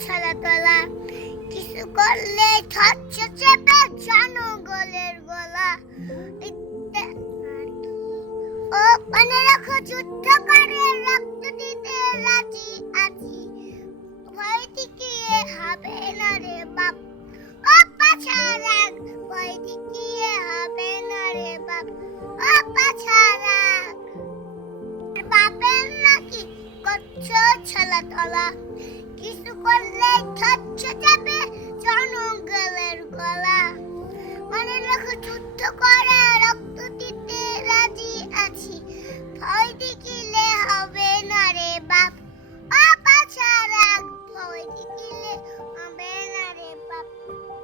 ছলা তলা কিছু করলে ছচ্ছে চেপে জানো গলের গলা ও মনে রাখো যুদ্ধ করে রক্ত দিতে রাজি আছি ভয় দেখিয়ে হবে না রে বাপ ও পাছা রাখ ভয় দেখিয়ে হবে না রে বাপ ও পাছা রাখ বাপের নাকি করছো ছলা তলা কিছু করলে ছচ্ছে যাবে জনগণের গলা মনে রাখো যুদ্ধ করে রক্ত দিতে রাজি আছি ভয় দেখিলে হবে না রে বাপ ও পাছা রাখ ভয় দেখিলে হবে না রে বাপ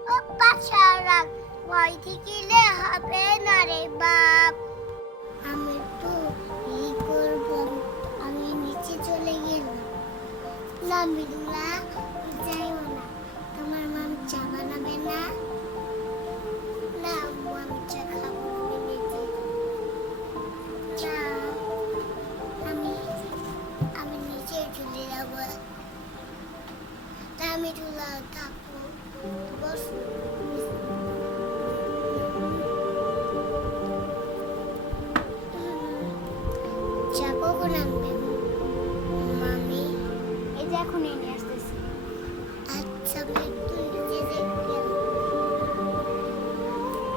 ও পাছা রাখ ভয় দেখিলে হবে না রে বাপ আমি তো এই করব আমি নিচে চলে গেলাম না মিদুলা যাইও না তোমার মাম চা বানাবে না না আম্মু আমি চা খাবো আমি নিচে আমি আমি নিচে চলে যাবো তা মিদুলা থাকবো বসো চা কখন আনবে মামি এই যে এখনই নিয়ে আসতেছি আচ্ছা আমি একটু নিচে দেখি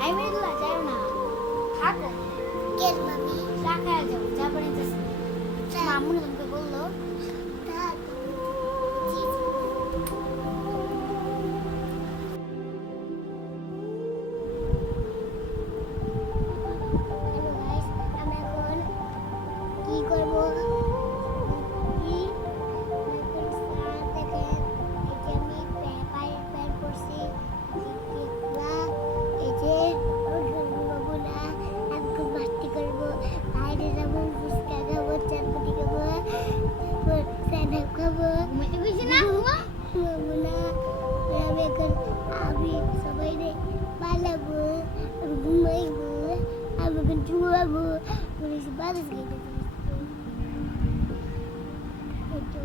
আই মেদুলা যাও না থাকো কেন মামি চা খাওয়া যাও চা বানাইতেছি মামু তোমাকে বললো আমি সবাই রে পালাবো ঘুমাইবো আমাকে ঘুমাবো পুলিশ বালিশ গেছে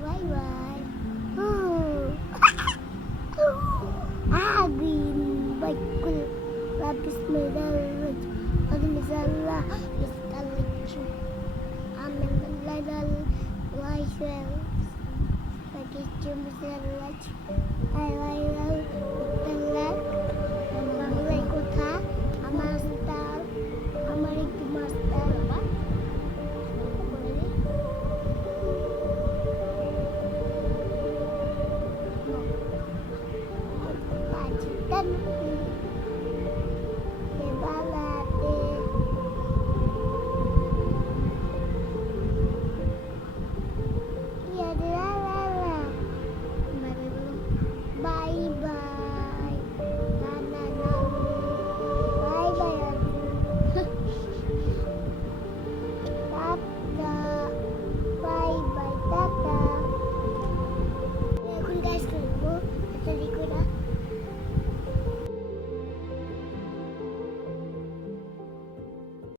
বাই বাই আগin bakul lapis medalaj adim zalla istalchu amen ladal waisel pakai jum zalla